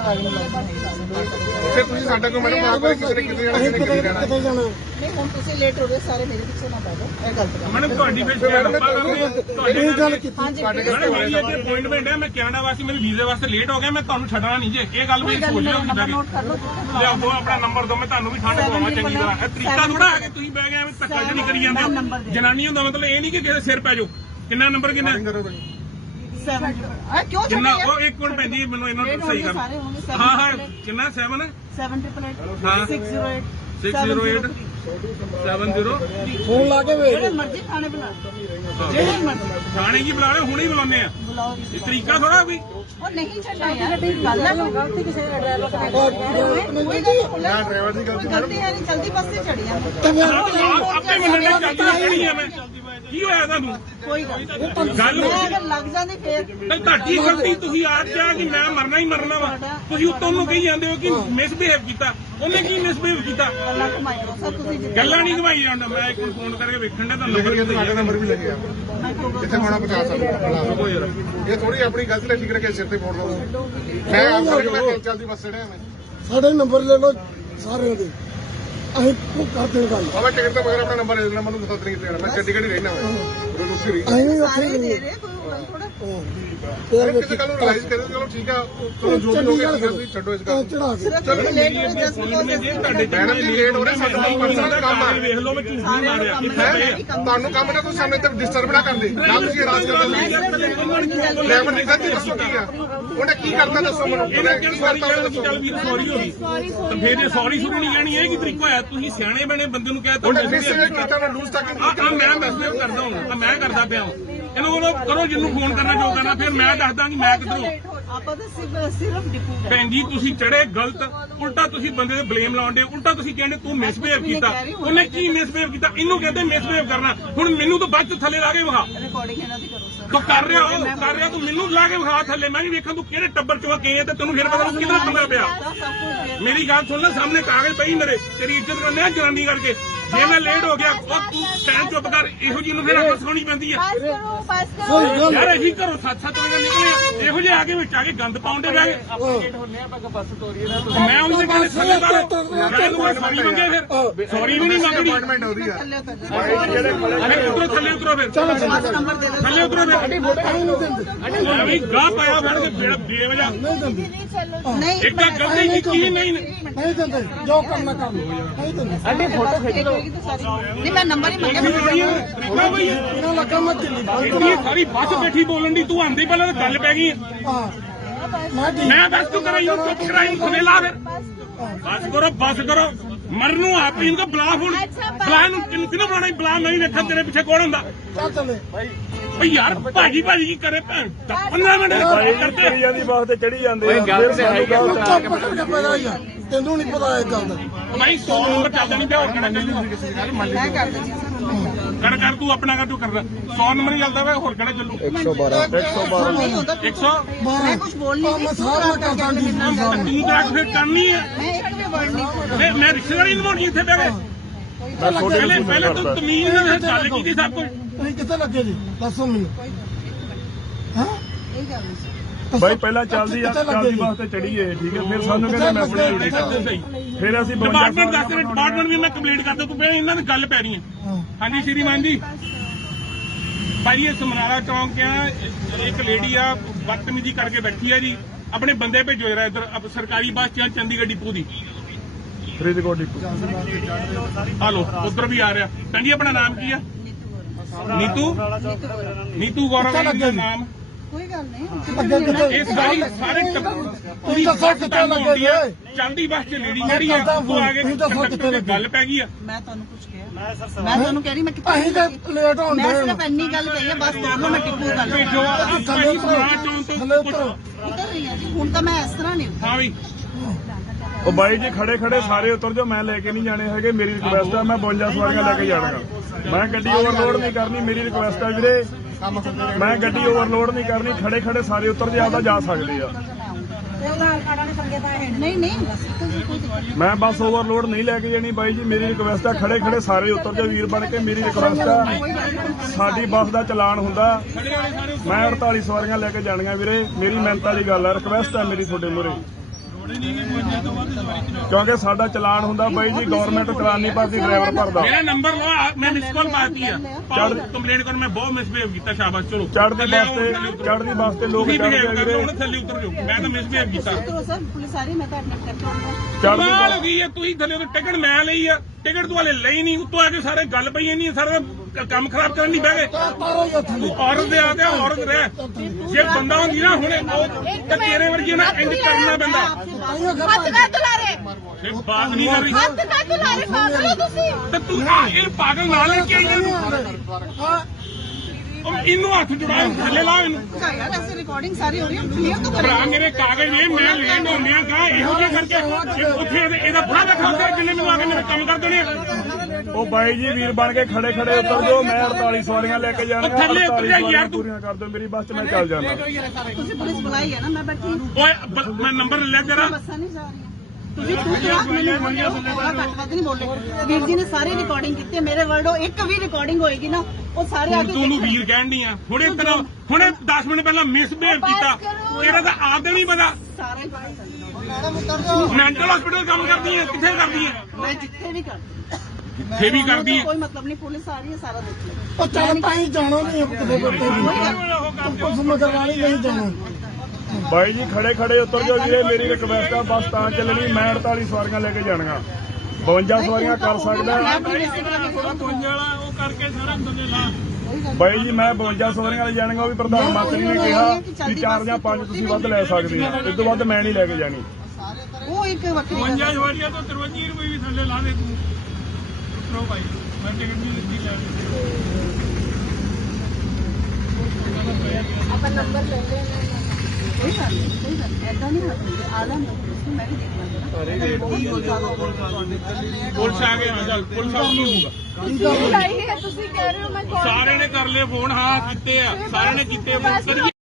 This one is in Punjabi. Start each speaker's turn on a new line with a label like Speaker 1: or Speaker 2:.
Speaker 1: ਟਾਈਮ ਲੱਗਦਾ
Speaker 2: ਫਿਰ ਤੁਸੀਂ ਸਾਡਾ ਕੋਈ ਮੈਡਮ ਆਪ ਕਿਸੇ ਨੇ ਕਿਤੇ ਜਾਣਾ
Speaker 1: ਕਿਤੇ ਜਾਣਾ
Speaker 3: ਨਹੀਂ ਹੁਣ ਤੁਸੀਂ ਲੇਟ ਹੋ ਗਏ ਸਾਰੇ ਮੇਰੇ ਪਿੱਛੇ ਨਾ ਪੈ ਜਾਓ ਇਹ ਗਲਤ ਗੱਲ
Speaker 4: ਮੈਡਮ ਤੁਹਾਡੀ ਫਿਰ ਆਪਾਂ ਕਰਦੇ
Speaker 1: ਇਹ ਗੱਲ ਕੀਤੀ
Speaker 4: ਮੈਡਮ ਮੇਰੀ ਇੱਥੇ ਅਪਾਇੰਟਮੈਂਟ ਹੈ, ਮੈਂ ਕੈਨੇਡਾ ਵਾਸਤੇ ਮੇਰੇ ਵੀਜ਼ੇ ਵਾਸਤੇ ਲੇਟ ਹੋ ਗਿਆ, ਮੈਂ ਤੁਹਾਨੂੰ ਛੱਡਣਾ ਨਹੀਂ ਜੇ ਇਹ ਗੱਲ ਵੀ ਸੋਚ ਲਿਓ ਕਿਦਾਂ
Speaker 3: ਨੋਟ ਕਰ ਲਓ
Speaker 4: ਲਿਆਓ ਦੋ ਆਪਣਾ ਨੰਬਰ ਦੋ, ਮੈਂ ਤੁਹਾਨੂੰ ਵੀ ਠੰਡ ਪਵਾਵਾਂ ਚੰਗੀ ਤਰ੍ਹਾਂ। ਇਹ ਤਰੀਕਾ ਥੋੜਾ ਹੈ ਕਿ ਤੁਸੀਂ ਬਹਿ ਗਏ ਐਵੇਂ ਧੱਕਾ ਜਿਹੜੀ ਕਰੀ ਜਾਂਦੇ ਹੋ। ਜਨਾਨੀ ਹੁੰਦਾ ਮਤਲਬ ਇਹ ਨਹੀਂ ਕਿ ਕਿਸੇ ਸਿਰ ਪੈ ਜਾਓ। ਕਿੰਨਾ ਨੰਬਰ ਕਿੰਨਾ
Speaker 3: 7 ਕਿਉਂ
Speaker 4: ਕਿੰਨਾ ਉਹ ਇੱਕ ਮਿੰਟ ਪੈਂਦੀ ਮੈਨੂੰ ਇਹਨਾਂ ਨੂੰ ਸਹੀ ਕਰ। ਹਾਂ ਹਾਂ ਕਿੰਨਾ 7
Speaker 3: 788 608
Speaker 4: 70
Speaker 1: ਫੋਨ ਲਾ ਕੇ ਵੇਖ
Speaker 3: ਜਿਹੜੇ ਮਰਜ਼ੀ ਖਾਣੇ ਬਣਾ ਜਿਹੜੇ ਮਰਜ਼ੀ
Speaker 4: ਥਾਣੇ ਕੀ ਬੁਲਾ ਰਹੇ ਹੁਣੇ ਹੀ ਬੁਲਾਉਂਦੇ ਆ।
Speaker 3: ਬੁਲਾਓ
Speaker 4: ਇਹ ਤਰੀਕਾ ਥੋੜਾ ਕੋਈ
Speaker 3: ਉਹ ਨਹੀਂ ਛੱਡਣਾ ਯਾਰ ਗੱਲ ਹੈ ਗਲਤੀ ਕਿਸੇ ਦਾ ਡਰਾਈਵਰ ਦਾ
Speaker 2: ਨਾ ਡਰਾਈਵਰ ਦੀ ਗਲਤੀ
Speaker 3: ਗਲਤੀ ਹੈ ਨਹੀਂ ਜਲਦੀ ਬੱਸ ਤੇ ਚੜੀ ਆ
Speaker 4: ਆਪੇ ਮੰਨਣੇ ਚਾਹੀਦੀ ਖੜੀ ਆ ਮੈਂ ਕੀ ਹੋਇਆ ਤੁਹਾਨੂੰ
Speaker 3: ਕੋਈ ਗੱਲ
Speaker 4: ਗੱਲ
Speaker 3: ਅਗਰ ਲੱਗ ਜਾਂਦੀ ਫੇਰ
Speaker 4: ਤੇ ਤੁਹਾਡੀ ਗਲਤੀ ਤੁਸੀਂ ਆਪ ਕਿਹਾ ਕਿ ਮੈਂ ਮਰਨਾ ਹੀ ਮਰਨਾ ਵਾ, ਤੁਸੀਂ ਉੱਤੋਂ ਨੂੰ ਕਹੀ ਜਾਂਦੇ ਹੋ ਕਿ ਮਿਸਬਿਹੇਵ ਕੀਤਾ। ਉਹਨੇ ਕੀ ਮਿਸਬਿਹੇਵ ਕੀਤਾ?
Speaker 3: ਗੱਲਾਂ ਘੁਮਾਈ ਜਾਓ ਸਰ ਤੁਸੀਂ ਜਿੱਦਾਂ
Speaker 4: ਗੱਲਾਂ ਨਹੀਂ ਘਵਾਈ ਜਾਂਦਾ। ਮੈਂ ਇੱਕ ਫੋਨ ਕਰਕੇ ਵੇਖਣ ਦਾ ਤੁਹਾਨੂੰ
Speaker 2: ਲਿਖ ਤੁਹਾਡਾ ਨੰਬਰ ਵੀ ਲੱਗਿਆ ਜਿੱਥੇ ਹੋਣਾ 50 ਸਾਲ ਇਹ ਥੋੜੀ ਆਪਣੀ ਗਲਤੀ ਨਾਲ ਠੀਕ ਰੱਖੇ ਸਿਰ ਤੇ ਫੋੜ ਲਓ। ਮੈਂ ਆਪ ਕਰਕੇ ਮੈਂ ਚੱਲਦੀ ਬੱਸ ਚੜਿਆ ਮੈਂ
Speaker 1: ਸਾਡੇ ਨੰਬਰ ਲੈ ਲਓ ਸਾਰਿਆਂ ਦੇ ਅਸੀਂ ਕਰਦੇ ਹਾਂ ਗੱਲ
Speaker 2: ਬਾਬਾ ਟਿਕਟ ਤੋਂ ਮਗਰ ਆਪਣਾ ਨੰਬਰ ਦੇ ਦੇਣਾ ਮੈਨੂੰ ਦੱਸ ਤਰੀਕ ਤੇ ਮੈਂ ਚੰਡੀਗੜ੍ਹ ਹੀ ਰਹਿਣਾ ਮੈਂ ਉਦੋਂ ਉੱਥੇ ਰਹੀ
Speaker 1: ਅਸੀਂ ਵੀ
Speaker 3: ਸਾਰੇ
Speaker 1: ਉੱਥੇ
Speaker 3: ਦੇ ਰਹੇ ਕੋਈ ਗੱਲ ਥੋੜਾ
Speaker 2: ਕਿਸੇ ਗੱਲ ਨੂੰ ਰਿਲਾਈਜ਼ ਕਰੇ ਚਲੋ ਠੀਕ ਆ ਚਲੋ ਜੋ ਵੀ ਹੋ ਗਿਆ ਤੁਸੀਂ ਛੱਡੋ ਇਸ ਗੱਲ
Speaker 1: ਚੜਾ ਕੇ
Speaker 3: ਸਿਰਫ ਲੇਟ ਹੋ ਜਸਟ ਬਿਕੋਜ਼
Speaker 4: ਤੁਹਾਡੇ
Speaker 2: ਮੈਡਮ ਜੀ ਲੇਟ ਹੋ ਰਹੇ ਸਾਡਾ ਪਰਸਨਲ ਕੰਮ ਆ
Speaker 4: ਵੇਖ ਲਓ ਮੈਂ ਝੂਠ ਨਹੀਂ ਮਾਰਿਆ ਕਿੱਥੇ
Speaker 2: ਤੁਹਾਨੂੰ ਕੰਮ ਨਾ ਕੋਈ ਸਾਹਮਣੇ ਤੇ ਡਿਸਟਰਬ ਨਾ ਕਰਦੇ ਨਾ ਤੁਸੀਂ ਹਰਾਸ ਕਰਦੇ ਡਰਾਈਵਰ ਨੇ ਗਲਤੀ ਦੱਸੋ ਕੀ ਆ ਉਹਨੇ ਕੀ ਕਰਤਾ ਦੱਸੋ ਮੈਨੂੰ
Speaker 4: ਇਹਨੇ ਕਿਹੜੀ ਸਾਰੀ ਗੱਲ ਚੱਲ ਵੀ ਸੌਰੀ ਹੋ ਗਈ ਤਾਂ ਫਿਰ ਇਹ ਸੌਰੀ ਸ਼ੁਰੂ ਨਹੀਂ ਕਹਿਣੀ ਇਹ ਕੀ ਤਰੀਕਾ ਹੋਇਆ? ਤੁਸੀਂ ਸਿਆਣੇ ਬਣੇ ਬੰਦੇ ਨੂੰ ਕਹਿ ਤਾ
Speaker 2: ਉਹਨੇ ਮਿਸਬਿਹੇਵ ਕੀਤਾ ਨਾ ਲੂਜ਼ ਟਾਕਿੰਗ
Speaker 4: ਮੈਂ ਮੈਸੇਜ ਕਰਦਾ ਹਾਂ ਮੈਂ ਕਰਦਾ ਪਿਆ ਇਹਨੂੰ ਬੋਲੋ ਕਰੋ ਜਿਹਨੂੰ ਫੋਨ ਕਰਨਾ ਜੋ ਕਰਨਾ ਫਿਰ ਮੈਂ ਦੱਸਦਾ ਕਿ ਮੈਂ ਕਿੱਧਰੋਂ।
Speaker 3: ਆਪਾਂ ਤਾਂ ਸਿਰਫ ਡਿਪੂ
Speaker 4: ਭੈਣ ਜੀ ਤੁਸੀਂ ਚੜੇ ਗਲਤ ਉਲਟਾ ਤੁਸੀਂ ਬੰਦੇ ਤੇ ਬਲੇਮ ਲਾਉਂਦੇ ਉਲਟਾ ਤੁਸੀਂ ਕਹਿੰਦੇ ਤੂੰ ਮਿਸਬਿਹੇਵ ਕੀਤਾ। ਉਹਨੇ ਕੀ ਮਿਸਬਿਹੇਵ ਕੀਤਾ? ਇਹਨੂੰ ਕਹਿੰਦੇ ਮਿਸਬਿਹੇਵ ਕਰਨਾ। ਹੁਣ ਮੈਨੂੰ ਤਾਂ ਬਾਅਦ ਚ ਥੱਲੇ ਲਾ ਕੇ ਵਿਖਾ
Speaker 3: ਰਿਕਾਰਡਿੰਗ ਇਹਨਾਂ ਦੀ ਕਰੋ ਸਰ
Speaker 4: ਤੂੰ ਕਰ ਰਿਹਾ ਤੂੰ ਮੈਨੂੰ ਲਾ ਕੇ ਵਿਖਾ ਥੱਲੇ ਮੈਂ ਵੀ ਵੇਖਾਂ ਤੂੰ ਕਿਹੜੇ ਟੱਬਰ ਚੋਂ ਗਏ ਤੇ ਤੈਨੂੰ ਫਿਰ ਪਤਾ ਕਿਹਦਾ ਪੰਗਾ ਪਿਆ। ਮੇਰੀ ਗੱਲ ਸੁਣ ਲੈ ਸਾਹਮਣੇ ਕਾਗਜ਼ ਪਈ ਮੇਰੇ ਤੇਰੀ ਇੱਜ਼ਤ ਕਰਨੇ ਆ ਜਨਾਨੀ ਕਰਕੇ। ਜੇ ਮੈਂ ਲੇਟ ਹੋ ਗਿਆ ਉਹ ਤੂੰ ਟਾਈਮ ਚੁੱਪ ਕਰ ਇਹੋ ਜਿਹੀ ਨੂੰ ਫਿਰ ਅੱਖ ਸੁਣੀ ਪੈਂਦੀ ਆ ਯਾਰ ਅਸੀਂ ਘਰੋਂ 7-7 ਵਜੇ ਨਿਕਲੇ ਇਹੋ ਜਿਹੇ ਆ ਕੇ ਵਿੱਚ ਆ ਕੇ ਗੰਦ ਪਾਉਂਦੇ ਬੈ ਗਏ ਮੈਂ ਉਹਨੂੰ ਕਹਿੰਦੇ ਥੱਲੇ ਬਾਹਰ ਸੌਰੀ ਮੰਗੇ ਫਿਰ ਸੌਰੀ ਵੀ ਨਹੀਂ ਮੰਗਣੀ
Speaker 2: ਅਪਾਇੰਟਮੈਂਟ ਹੋ ਰਹੀ ਆ
Speaker 4: ਫਿਰ ਉਤਰੋ ਥੱਲੇ ਉਤਰੋ ਫਿਰ ਥੱਲੇ ਉਤਰੋ ਫਿਰ ਅਭੀ ਗਾਹ ਪਾਇਆ ਫੜ ਕੇ ਬੇਵਜ੍ਹਾ
Speaker 3: ਨਹੀਂ
Speaker 4: ਇੱਕ ਤਾਂ ਗਲਤੀ ਕੀਤੀ ਨਹੀਂ
Speaker 1: ਨਹੀਂ ਦਿੰਦੇ ਜੋ ਕਰਨਾ ਕੰਮ ਨਹੀਂ ਦਿੰਦੇ
Speaker 3: ਅੱਡੇ ਫੋਟੋ ਖਿੱਚ ਲਓ ਨਹੀਂ ਮੈਂ ਨੰਬਰ ਹੀ ਮੰਗਿਆ
Speaker 4: ਤਰੀਕਾ ਬਈ
Speaker 1: ਇਹਨਾਂ ਲੱਗਾ ਮੈਂ ਦਿੱਲੀ
Speaker 4: ਇੰਨੀ ਸਾਰੀ ਬੱਸ ਬੈਠੀ ਬੋਲਣ ਦੀ ਤੂੰ ਆਂਦੀ ਪਹਿਲਾਂ ਤਾਂ ਗੱਲ ਪੈ ਗਈ
Speaker 1: ਹਾਂ ਮੈਂ ਠੀਕ
Speaker 4: ਮੈਂ ਦੱਸ ਤੂੰ ਕਰਾਈ ਨੂੰ ਚੁੱਪ ਕਰਾਈ ਨੂੰ ਲਾ ਫਿਰ ਬਸ ਕਰੋ ਮਰਨ ਨੂੰ ਆਪ ਹੀ ਇਹਨੂੰ ਬੁਲਾ ਹੁਣ ਬੁਲਾ ਨੂੰ ਕਿਹਨੂੰ ਬੁਲਾਣਾ ਬੁਲਾ ਨਹੀਂ ਵੇਖਾਂ ਤੇਰੇ ਪਿੱਛੇ ਕੌਣ ਹੁੰਦਾ
Speaker 1: ਚੱਲ ਚੱਲੇ
Speaker 4: ਓਏ ਯਾਰ ਭਾਜੀ ਕੀ ਕਰੇ ਭੈਣ 15 ਮਿੰਟ ਕਰਦੇ
Speaker 5: ਜਾਂਦੀ ਬਾਸ ਤੇ ਚੜੀ ਜਾਂਦੇ ਆ ਫਿਰ ਸਾਨੂੰ
Speaker 1: ਚੁੱਪ ਕਰਕੇ ਪੈਦਾ ਹੀ ਆ ਤੈਨੂੰ ਨਹੀਂ ਪਤਾ ਇਹ ਗੱਲ ਦਾ
Speaker 4: ਭਾਈ 100 ਨੰਬਰ ਚੱਲਦਾ ਨਹੀਂ ਪਿਆ ਹੋਰ ਕਿਹੜਾ ਚੱਲੂ
Speaker 3: ਮੈਂ ਕਰ ਦਿੰਦੀ
Speaker 4: ਕਰ ਤੂੰ ਆਪਣਾ ਕਰ ਤੂੰ ਕਰਦਾ 100 ਨੰਬਰ ਹੀ ਚੱਲਦਾ ਵਾ ਹੋਰ ਕਿਹੜਾ ਚੱਲੂ
Speaker 5: 112
Speaker 3: ਨਹੀਂ ਹੁੰਦਾ
Speaker 4: 100
Speaker 3: ਮੈਂ ਕੁਝ ਬੋਲ ਨਹੀਂ
Speaker 1: ਮੈਂ ਸਾਰਾ ਕਰਦਾ ਜੀ
Speaker 4: ਤੂੰ ਤਾਂ ਫਿਰ ਕਰਨੀ ਹੈ
Speaker 3: ਮੈਂ ਇੱਕ ਵੀ ਵਰਡ ਨਹੀਂ
Speaker 4: ਮੈਂ ਰਿਸ਼ਤੇਦਾਰੀ ਨਿਭਾਉਣੀ ਇੱਥੇ ਬਹਿ ਕੇ ਪਹਿਲੇ ਤੂੰ ਤਮੀਜ਼ ਨਾਲ ਗੱਲ ਕੀਤੀ ਸਭ ਕੁਝ
Speaker 1: ਤੁਸੀਂ ਕਿੱਥੇ ਲੱਗੇ ਜੀ ਦੱਸੋ ਮੈਨੂੰ ਹਾਂ
Speaker 3: ਇਹ ਗੱਲ ਨਹੀਂ
Speaker 5: ਬਾਈ ਪਹਿਲਾਂ ਚੱਲਦੀ ਬਾਸ ਤੇ ਚੜੀਏ ਠੀਕ ਹੈ ਫਿਰ ਸਾਨੂੰ ਕਹਿੰਦੇ ਮੈਂ ਆਪਣੀ ਡਿਊਟੀ ਕਰਦਾ
Speaker 4: ਸਹੀ
Speaker 5: ਫਿਰ ਅਸੀਂ
Speaker 4: ਡਿਪਾਰਟਮੈਂਟ ਦੱਸ ਰਹੇ ਡਿਪਾਰਟਮੈਂਟ ਵੀ ਮੈਂ ਕੰਪਲੀਟ ਕਰਦਾ ਤੂੰ ਪਹਿਲਾਂ ਇਹਨਾਂ ਦੀ ਗੱਲ ਪੈ ਰਹੀ ਹੈ ਹਾਂਜੀ ਸ਼੍ਰੀਮਾਨ ਜੀ ਭਾਈ ਇਹ ਸਮਨਾਰਾ ਚੌਂਕ ਆ ਇੱਕ ਲੇਡੀ ਆ ਬਦਤਮੀਜ਼ੀ ਕਰਕੇ ਬੈਠੀ ਆ ਜੀ ਆਪਣੇ ਬੰਦੇ ਭੇਜੋ ਜਰਾ ਇੱਧਰ ਸਰਕਾਰੀ ਬੱਸ ਚ ਚੰਡੀਗੜ੍ਹ ਡਿਪੂ ਦੀ
Speaker 5: ਫਰੀਦਕੋਟ ਡਿਪੂ
Speaker 4: ਹਲੋ ਉਧਰ ਵੀ ਆ ਰਿਹਾ ਕਹਿੰਦੀ ਆਪਣਾ ਨਾਮ ਕੀ ਆ ਨੀਤੂ ਗੌਰਵ ਦਾ ਨਾਮ
Speaker 3: ਕੋਈ ਗੱਲ ਨਹੀਂ
Speaker 4: ਇਸ ਵਾਰੀ ਸਾਰੇ ਪੂਰੀ
Speaker 1: ਕਿੱਥੇ ਲੱਗੇ
Speaker 4: ਚੰਡੀ ਬੱਸ ਚ ਲੇਡੀ ਜਿਹੜੀ ਆ ਉਹ ਆ ਕੇ ਗੱਲ ਪੈ ਗਈ ਆ
Speaker 3: ਮੈਂ ਤੁਹਾਨੂੰ ਕੁਝ ਕਿਹਾ ਮੈਂ ਤੁਹਾਨੂੰ ਕਹਿ ਰਹੀ ਮੈਂ ਕਿੱਥੇ
Speaker 1: ਅਸੀਂ ਤਾਂ ਲੇਟ ਹੋਣ
Speaker 3: ਮੈਂ
Speaker 1: ਦੇ
Speaker 3: ਸਿਰਫ ਇੰਨੀ ਗੱਲ ਕਹੀ ਹੈ ਬਸ ਦੋਨੋਂ ਮੈਂ ਟਿੱਪੂ ਗੱਲ
Speaker 4: ਭੇਜੋ
Speaker 1: ਥੱਲੇ ਉਤਰੋ
Speaker 3: ਉਤਰ ਰਹੀ ਹਾਂ ਜੀ ਹੁਣ ਤਾਂ ਮੈਂ ਇਸ ਤਰ੍ਹਾਂ ਨਹੀਂ
Speaker 4: ਹਾਂ ਵੀ
Speaker 5: ਉਹ ਬਾਈ ਜੀ ਖੜੇ ਸਾਰੇ ਉਤਰ ਜਾਓ ਮੈਂ ਲੈ ਕੇ ਨਹੀਂ ਜਾਣੇ ਹੈਗੇ ਮੇਰੀ ਰਿਕੁਐਸਟ ਆ ਮੈਂ 52 ਸਵਾਰੀਆਂ ਲੈ ਕੇ ਜਾਣਾਗਾ ਮੈਂ ਗੱਡੀ ਓਵਰਲੋਡ ਨਹੀਂ ਕਰਨੀ ਮੇਰੀ ਰਿਕੁਐਸਟ ਆ ਵੀਰੇ ਮੈਂ ਗੱਡੀ ਓਵਰਲੋਡ ਨਹੀਂ ਕਰਨੀ ਖੜੇ ਸਾਰੇ ਉਤਰ ਜੇ ਆਪਦਾ ਜਾ ਸਕਦੇ ਆ
Speaker 3: ਨਹੀਂ
Speaker 5: ਮੈਂ ਬੱਸ ਓਵਰਲੋਡ ਨਹੀਂ ਲੈ ਕੇ ਜਾਣੀ ਬਾਈ ਜੀ ਮੇਰੀ ਰਿਕੁਐਸਟ ਆ ਖੜੇ ਸਾਰੇ ਉਤਰ ਜਾਓ ਵੀਰ ਬਣ ਕੇ ਮੇਰੀ ਰਿਕੁਐਸਟ ਆ ਸਾਡੀ ਬੱਸ ਦਾ ਚਲਾਨ ਹੁੰਦਾ ਮੈਂ 48 ਸਵਾਰੀਆਂ ਲੈ ਕੇ ਜਾਣੀਆਂ ਵੀਰੇ ਮੇਰੀ ਮਿਹਨਤ ਵਾਲੀ ਗੱਲ ਆ ਰਿਕੁਐਸਟ ਆ ਮੇਰੀ ਤੁਹਾਡੇ ਮੂਹਰੇ ਕਿਉਂਕਿ ਸਾਡਾ ਚਲਾਨ ਹੁੰਦਾ ਬਾਈ ਜੀ, ਗਵਰਨਮੈਂਟ ਚਲਾਨ ਨਹੀਂ ਭਰਦੀ, ਡਰਾਈਵਰ ਭਰਦਾ।
Speaker 4: ਮੇਰਾ ਨੰਬਰ ਲਓ, ਮੈਂ ਮਿਸ ਕਾਲ ਮਾਰਤੀ ਆ। ਕੰਪਲੇਂਟ ਕਰ, ਮੈਂ ਬਹੁਤ ਮਿਸਬਿਹੇਵ ਕੀਤਾ। ਸ਼ਾਬਾਸ਼, ਚਲੋ
Speaker 5: ਚੜ੍ਹਦੀ ਵਾਸਤੇ ਲੋਕ
Speaker 4: ਤੁਸੀਂ ਬਿਹੇਵ
Speaker 5: ਚੜ੍ਹਦੇ
Speaker 4: ਕਰ ਲਓ,
Speaker 5: ਵੀਰੇ।
Speaker 4: ਹੁਣ ਥੱਲੇ ਉਤਰ ਜਾਓ। ਮੈਂ ਤਾਂ ਮਿਸਬਿਹੇਵ ਕੀਤਾ।
Speaker 3: ਸਰ ਪੁਲਿਸ ਆ ਰਹੀ, ਮੈਂ ਤਾਂ ਐਡਮਿਟ ਕਰਕੇ ਆਉਂਦਾ।
Speaker 4: ਕਮਾਲ ਹੋ ਗਈ ਹੈ, ਤੁਸੀਂ ਥੱਲੇ ਤੋਂ ਟਿਕਟ ਮੈਂ ਲਈ ਆ, ਟਿਕਟ ਤੂੰ ਹਲੇ ਲਈ ਨਹੀਂ, ਉੱਤੋਂ ਆ ਕੇ ਸਾਰੇ ਗੱਲ ਪਈ ਨਹੀਂ, ਸਾਰਾ ਕੰਮ ਖਰਾਬ ਕਰਨ ਨਹੀਂ ਬਹਿ ਗਏ।
Speaker 1: ਤਾਰੋ ਹੀ ਹੱਥ
Speaker 4: ਤੂੰ ਔਰਤ ਦੇ ਆ ਤੇ ਔਰਤ ਰਹਿ। ਜੇ ਬੰਦਾ ਹੁੰਦੀ ਨਾ ਹੁਣੇ ਤਾਂ ਤੇਰੇ ਵਰਗੀ ਨਾ ਇੰਜ ਕਰਨਾ ਪੈਂਦਾ।
Speaker 3: ਹੱਥ ਕਾ ਤੁਲਾਰੇ,
Speaker 4: ਫਿਰ ਬਾਤ ਨਹੀਂ ਕਰ ਰਹੀ
Speaker 3: ਹੱਥ ਕਾ ਤੁਲਾਰੇ, ਪਾਗਲ ਹੋ ਤੁਸੀਂ।
Speaker 4: ਤੇ ਤੂੰ ਇਹ ਪਾਗਲ ਨਾਲ ਲੈ ਕੇ ਆਈ ਇਹਨੂੰ। ਇਹਨੂੰ ਹੱਥ ਜੁੜਾ, ਥੱਲੇ ਲਾ ਇਹਨੂੰ।
Speaker 3: ਯਾਰ ਐਸੇ ਰਿਕਾਰਡਿੰਗ ਸਾਰੀ ਹੋ ਰਹੀ ਹੈ, ਕਲੀਅਰ ਤਾਂ
Speaker 4: ਭਰਾ
Speaker 3: ਕਰੋ।
Speaker 4: ਮੇਰੇ ਕਾਗਜ਼ ਨੇ, ਮੈਂ ਲੇਟ ਹੁੰਦਿਆਂ ਕਾ ਇਹੋ ਜਿਹਾ ਕਰਕੇ ਉੱਥੇ ਇਹਦਾ ਬੁਰਾ ਬੈਠਾ ਹੁੰਦਾ, ਜਿੰਨੇ ਮੈਨੂੰ ਆ ਕੇ ਮੇਰੇ ਕੰਮ ਕਰ ਦੇਣੇ ਆ।
Speaker 5: ਉਹ ਬਾਈ ਜੀ ਵੀਰ ਬਣ ਕੇ ਖੜੇ ਖੜੇ ਉਤਰ ਜਾਓ, ਮੈਂ 48 ਸਵਾਰੀਆਂ ਲੈ ਕੇ ਜਾਣੀਆਂ।
Speaker 4: ਥੱਲੇ ਉਤਰ ਜਾ
Speaker 5: 48
Speaker 4: ਯਾਰ ਤੂੰ।
Speaker 5: ਪੂਰੀਆਂ ਕਰ ਦਿਓ ਮੇਰੀ ਬੱਸ 'ਚ, ਮੈਂ ਚੱਲ ਜਾਣਾ।
Speaker 3: ਤੁਸੀਂ ਪੁਲਿਸ ਬੁਲਾਈ ਹੈ ਨਾ, ਮੈਂ ਬੈਠੀ ਹਾਂ।
Speaker 4: ਓਏ ਮੈਂ ਨੰਬਰ ਲੈ ਤੇਰਾ।
Speaker 3: ਬੱਸਾਂ ਨਹੀਂ ਜਾ ਰਹੀਆਂ। ਤੁਸੀਂ ਤੂੰ ਮੈਨੂੰ ਬੋਲਿਆ, ਘੱਟ ਵੱਧ ਨਹੀਂ ਬੋਲੇ। ਵੀਰ ਜੀ ਨੇ ਸਾਰੀ ਰਿਕਾਰਡਿੰਗ ਕੀਤੀ ਹੈ, ਮੇਰੇ ਵਰਡੋ ਇੱਕ ਵੀ ਰਿਕਾਰਡਿੰਗ ਹੋਏਗੀ ਨਾ, ਉਹ ਸਾਰੇ ਆ ਕੇ
Speaker 4: ਤੂੰ ਨੂੰ ਵੀਰ ਕਹਿਣ ਡਈ ਆ। ਹੁਣੇ 10 ਮਿੰਟ ਪਹਿਲਾਂ ਮਿਸਬਿਹੇਵ ਕੀਤਾ, ਇਹਦਾ ਤਾਂ ਆਪ ਦੇ ਨਹੀਂ ਪਤਾ।
Speaker 3: ਸਾਰਾ ਹੀ ਮੈਡਮ ਉਤਰ ਜਾਓ।
Speaker 4: ਮੈਂਟਲ ਹਸਪੀਟਲ ਕੰਮ ਕਰਦੀ ਹੈ, ਕਿੱਥੇ ਕਰਦੀ ਹੈ?
Speaker 3: ਮੈਂ ਜਿੱਥੇ ਵੀ ਕਰਦੀ,
Speaker 4: ਇੱਥੇ ਵੀ ਕਰਦੀ ਹੈ।
Speaker 3: ਕੋਈ ਮਤਲਬ ਨਹੀਂ, ਪੁਲਿਸ ਆ ਰਹੀ ਹੈ, ਸਾਰਾ ਦੇਖ ਲਓ।
Speaker 1: ਉਹ ਚੱਲ ਤਾਂ ਹੀ ਜਾਣਾ ਨਹੀਂ ਕਿਤੇ ਬੱਤੇ ਵੀ ਪੁਲਿਸ ਮਗਰਵਾਲੀ ਨਹੀਂ ਜਾਣਾ।
Speaker 5: ਬਾਈ ਜੀ ਖੜੇ ਖੜੇ ਉਤਰ ਜਾਓ ਵੀਰੇ, ਮੇਰੀ ਰਿਕਵੈਸਟ ਆ। ਬੱਸ ਤਾਂ ਚੱਲਣੀ, ਮੈਂ 48 ਸਵਾਰੀਆਂ ਲੈ ਕੇ ਜਾਣੀਆਂ। 52 ਸਵਾਰੀਆਂ ਕਰ ਸਕਦਾ ਬਾਈ ਜੀ, ਮੈਂ 52 ਸਵਾਰੀਆਂ ਲੈ ਜਾਣੀਆਂ। ਉਹ ਵੀ ਪ੍ਰਧਾਨ ਮੰਤਰੀ ਨੇ ਕਿਹਾ ਕਿ 4 ਜਾਂ 5 ਤੁਸੀਂ ਵੱਧ ਲੈ ਸਕਦੇ ਹੋ, ਇਸ ਤੋਂ ਵੱਧ ਮੈਂ ਨਹੀਂ ਲੈ ਕੇ ਜਾਣੀ।
Speaker 3: ਉਹ ਇੱਕ ਵੱਖਰੀ ਗੱਲ ਹੈ।
Speaker 4: ਸਵਾਰੀਆਂ ਤੋਂ 53 ਰੁਪਏ ਵੀ ਥੱਲੇ ਲਾ ਦੇ ਤੂੰ। ਉਤਰੋ ਭਾਈ, ਮੈਂ ਟਿਕਟ ਨਹੀਂ ਦਿੱਤੀ ਲੈਣ।
Speaker 3: ਆਪਾਂ ਨੰਬਰ ਲੈ ਲੈਣਾ। ਕੋਈ ਗੱਲ ਨਹੀਂ, ਐਦਾਂ ਨਹੀਂ ਹੁੰਦੀ। ਆਲਮ ਮੈਂ ਵੀ ਦੇਖ ਲਾਂਗਾ।
Speaker 4: ਪੁਲਿਸ ਆ ਗਏ, ਹਾਂ ਚੱਲ ਪੁਲਿਸ ਆ ਗਈ ਹੋਊਗਾ।
Speaker 3: ਤੁਸੀਂ ਕਹਿ ਰਹੇ ਹੋ ਮੈਂ
Speaker 4: ਸਾਰਿਆਂ ਨੇ ਕਰ ਲਏ ਫੋਨ, ਹਾਂ ਕੀਤੇ ਆ, ਸਾਰਿਆਂ ਨੇ ਕੀਤੇ ਫੋਨ।